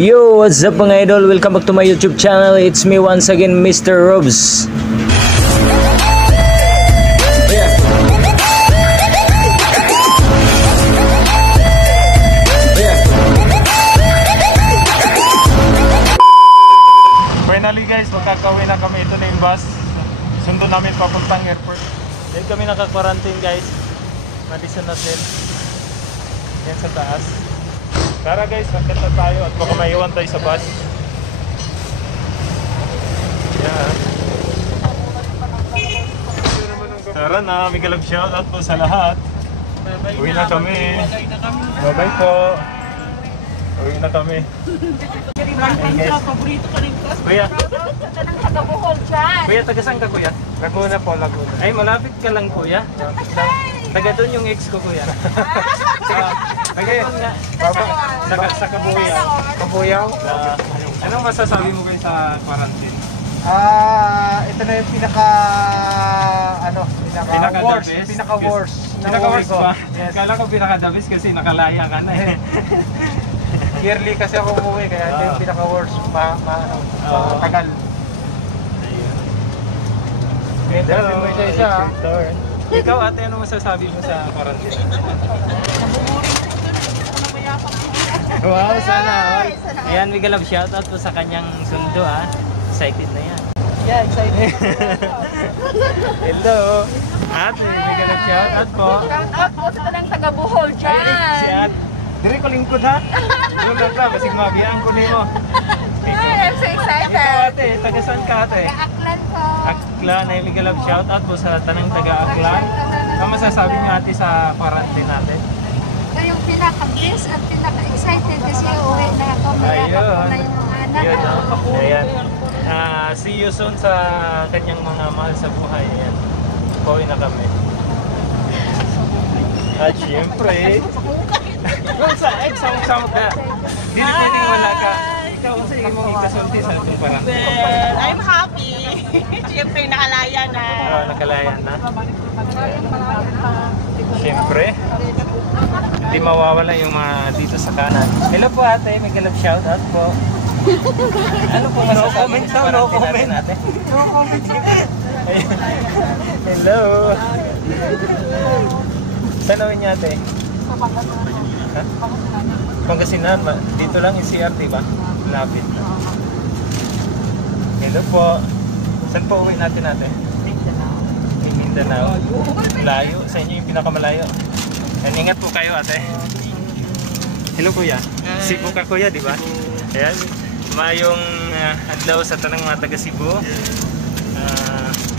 Yo, what's up mga idol? Welcome back to my YouTube channel. It's me once again, Mr. Robs. Finally guys, magkakawin na kami. Ito na yung bus. Sundo namin papuntang airport. Then kami naka-quarantine guys. Madison natin. Yan sa taas. Tara guys, nakita tayo at baka maiwan tayo sa bus. Yan. Tara na, may galab shoutout po sa lahat. Uwi na kami. Bye-bye po. Uwi na kami. Paborito ka rin ko. Kuya. Taga-Bohol dyan. Kuya, taga saan ka kuya? Laguna po, Laguna. Ay, malapit ka lang kuya. Taga doon yung ex ko kuya. Taga doon nga. Sa Kabuyaw. Kabuyaw? Anong masasabi mo kayo sa quarantine? Ito na yung pinaka-worst. Pinaka-worst. Pinaka-worst ba? Yes. Kala ko pinaka-dabis kasi nakalaya ka na eh. Yearly kasi ako umuwi, kaya ito yung pinaka-worst. Tagal. Pinagdasin mo isa. Ikaw ate, ano masasabi mo sa quarantine? Wow, sana all. Ayan, may galab shoutout po sa kanyang sundo ah. Excited na yan. Yeah, excited. Hello. Ate, may galab shoutout po. Shoutout po sa tanang taga-Bohol dyan. Si ate. Diri ko lingkod ha. Lulog ka, basig mabiyaan ko nimo. I'm so excited. Ikaw ate, taga saan ka ate? Taga-Aklan po. Aklan, ay may galab shoutout po sa tanang taga-Aklan. Ano masasabi niyo ate sa quarantine natin? Ito yung pinaka-bless at pinaka-excited kasi uwi na ako. Mayakap ko na yung mga anak. Yun, ayan. See you soon sa kanyang mga mahal sa buhay. Ayan. Pauwi na kami. At syempre, kung sa exam-exam ka, hindi pwedeng wala ka. Ikaw sa imong ikasulti sa itong quarantine. Well, I'm happy. Siyempre, nakalaya na. Nakalaya na. Siyempre, hindi mawawala yung mga dito sa kanan. Hello po ate, may galap shoutout po. Ano po masasabi no comment. No comment. Hello. Saan nawin niya ate? Ha? Pangasinan, dito lang yung CRT ba? Lapit na. Hello po. Saan po uwi natin ate? Mindanao. Layo. Sa inyo yung pinakamalayo. And ingat po kayo ate. Hello kuya. Cebu ka kuya, di ba? Ayan. Mayong adlaw sa tanang mga taga Cebu.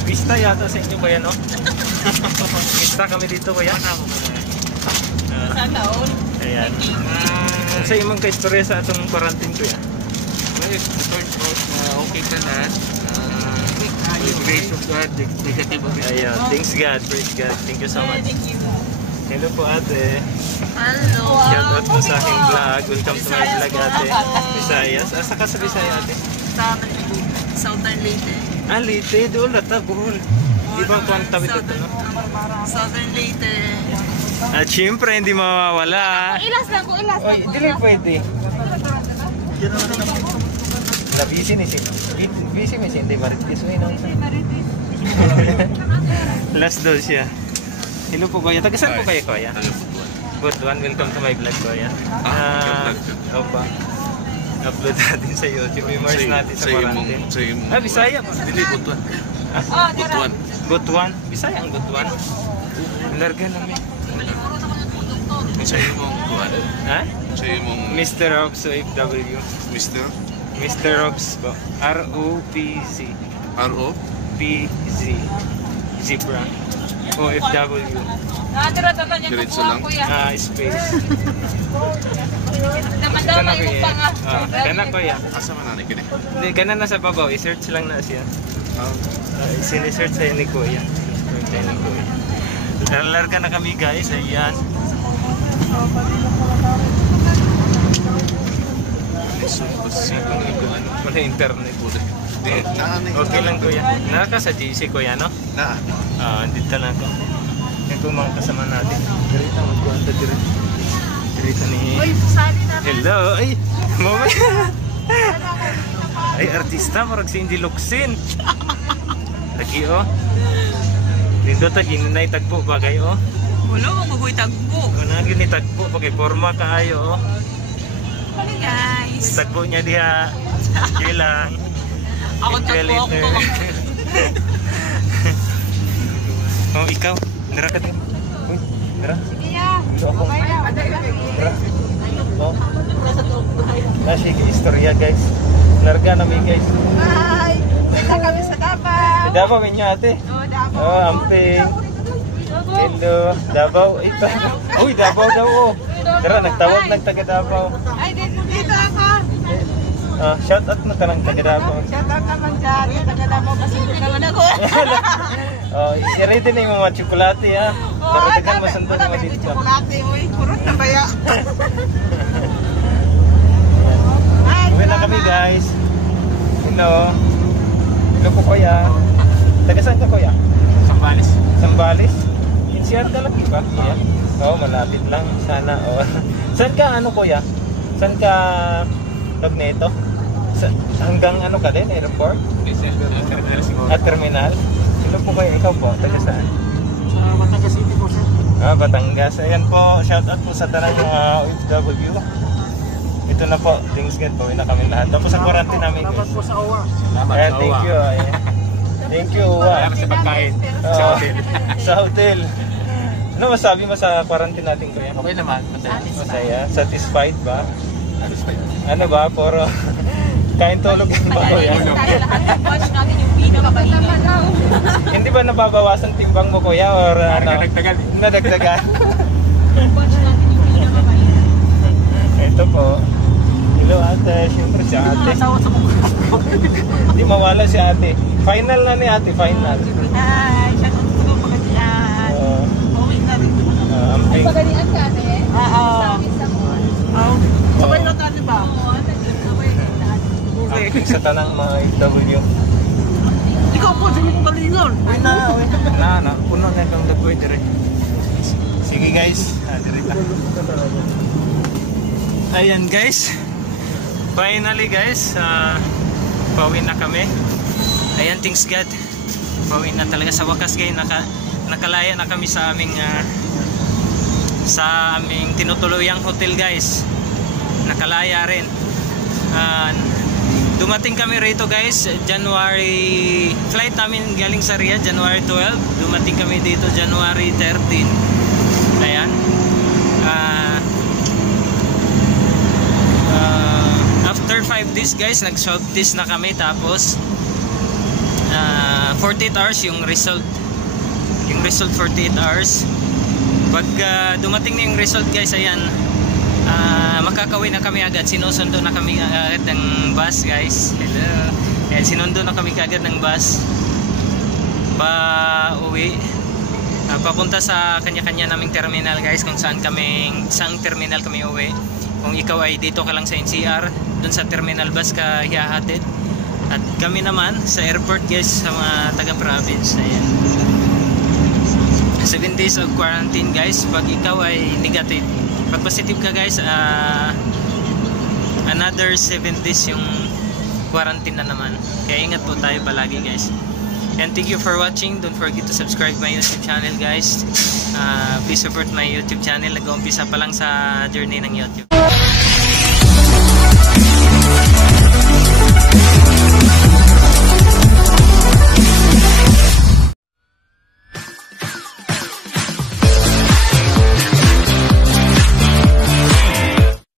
Pista yata sa inyo ba yan, no? Pista kami dito kuya. Sana all. Ayan. Sa imong ka-istorya sa atong quarantine kuya? Well, okay ka na. With the grace of God, negative of it. Ayan. Thanks God. Praise God. Thank you so much. Thank you. Hello po ate. Hello. Shout out po sa aking vlog. Welcome to my vlog ate. Visayas. Asa ka sa Visayas ate? Sa Southern Leyte. Leyte. Doon na ta. Bohol. Ibang tuwang tawid ito no? Southern Leyte. At syempre hindi mawawala. Ilas lang ko, ilas Oy, lang ko. dili pwede. Na busy ni si. Busy mi si hindi maritis mo ino. Last daw siya. Hello po kuya. Taga saan po kayo kuya? Butuan. Welcome to my vlog kuya. Opa. Upload natin sa YouTube. Immerse natin sa quarantine. Bisaya pa. Hindi, Butuan. Butuan. Butuan. Bisaya ang Butuan. Larga lang eh. Sa imong kuwan. Ha? Sa imong Mr. Robs OFW. Mr. Robs po. R-O-P-Z. R.O. P-Z. Zebra. OFW. Nakatira-tira niya Diretso kukuha lang. kuya. Space. Naman daw Kana kayo kuya. pa nga. Kana kuya. Asa man na kini? Hindi, kana nasa babaw. I-search lang na siya. Sinisearch sa'yo ni kuya. Search sa'yo ni kuya. Larga na kami guys. Ayan. Wala internet. Okay lang kuya. Naka sa GC kuya no? Dito lang ko. Ito mga kasama natin. Dirita magkuhan to dirita. Dirita ni... Uy, sali natin. Hello! Ay! Ay, artista, marag si Indy Luxin. Lagi oh. Lindo ta, gininay tagpo bagay oh. Wala mo magoy tagbo. Una gini tagpo, bagay forma kaayo oh. Ano guys? Tagpo niya diha. Sige lang. Ako Enjoy tagbo ako. later. Oh, ikaw. Dara ka din. Uy, dara. Ito ako. Dara. Oh. Sige, istorya guys. Larga namin guys. Bye! Punta kami sa Davao. Sa Davao minyo ate. Oh, Davao. Oh, amping. Lindo. Davao. Ito. Uy, Davao daw oh. Dara, nagtawag ng taga Davao. Ay, dito ako. Shout out na ka ng taga Davao. Shout out naman dyan. Yung taga Davao kasi doon naman ako. Oh, i-ready na yung mga tsokolate ha. Para dagan masanda naman dito. Chocolate, uy. Purot na baya. Uwi na kami guys. Hello. Hello po kuya. Taga saan ka kuya? Sambales. Sambales? NCR ka lang ba kuya? Oo, malapit lang. Sana. Oh. Saan ka ano kuya? Saan ka Magneto? Hanggang ano ka din? Airport? Terminal siguro. At terminal? Hello po kuya. Ikaw po? Taga saan? Batangas City po sir. Batangas. Ayan po. Shout out po sa tanang mga OFW. Ito na po, things good po, na kami lahat. Tapos sa quarantine namin Dapat guys. po sa OWA. Ayan, thank you. Ayan. Thank you, Salamat sa pagkain. Sa hotel. Sa hotel. Ano masabi mo sa quarantine natin kuya? Okay naman. Masaya? Satisfied ba? Ano ba? Puro kain tulog yan ba kuya? Tayo lahat ng watch natin yung pinakamainit. Hindi ba nababawasan timbang mo kuya? Or ano? Nadagdagan. Nadagdagan? Watch natin yung pinakamainit. Ito po. Hello ate. Siyempre si ate. Hindi mawala si ate. Final na ni ate. Final. Hi! Shout out ko mga dyan. Uwi na rin. Amping. Pagalian ka, ate. Oo. Isa mo. Sabay na tayo ba? Amping sa tanang mga FW. Ikaw po, sino kong galingon? Uy na. Puno na itong dagway dire. Sige guys. Dirita. Ayan guys. Finally guys. Pauwi na kami. Ayan, thanks God. Pauwi na talaga sa wakas guys. Nakalaya na kami sa aming tinutuluyang hotel guys. Nakalaya rin. Dumating kami rito guys January, flight namin galing sa Riyadh January 12, dumating kami dito January 13. Ayan. After 5 days guys, nag-swab test na kami, tapos 48 hours yung result 48 hours. Pag dumating na yung result guys, ayan, makakauwi na kami agad. Sinusundo na kami agad ng bus guys. Hello. Ayan, sinundo na kami agad ng bus pa uwi, papunta sa kanya-kanya naming terminal guys, kung saan terminal kami uwi. Kung ikaw ay dito ka lang sa NCR, dun sa terminal bus ka hihahatid, at kami naman sa airport guys, sa mga taga-province. Ayan, 7 days of quarantine guys. Pag ikaw ay negative, pag positive ka guys, another 7 days yung quarantine na naman. Kaya ingat po tayo palagi guys. And thank you for watching. Don't forget to subscribe my YouTube channel guys. Please support my YouTube channel. Nag-uumpisa pa lang sa journey ng YouTube.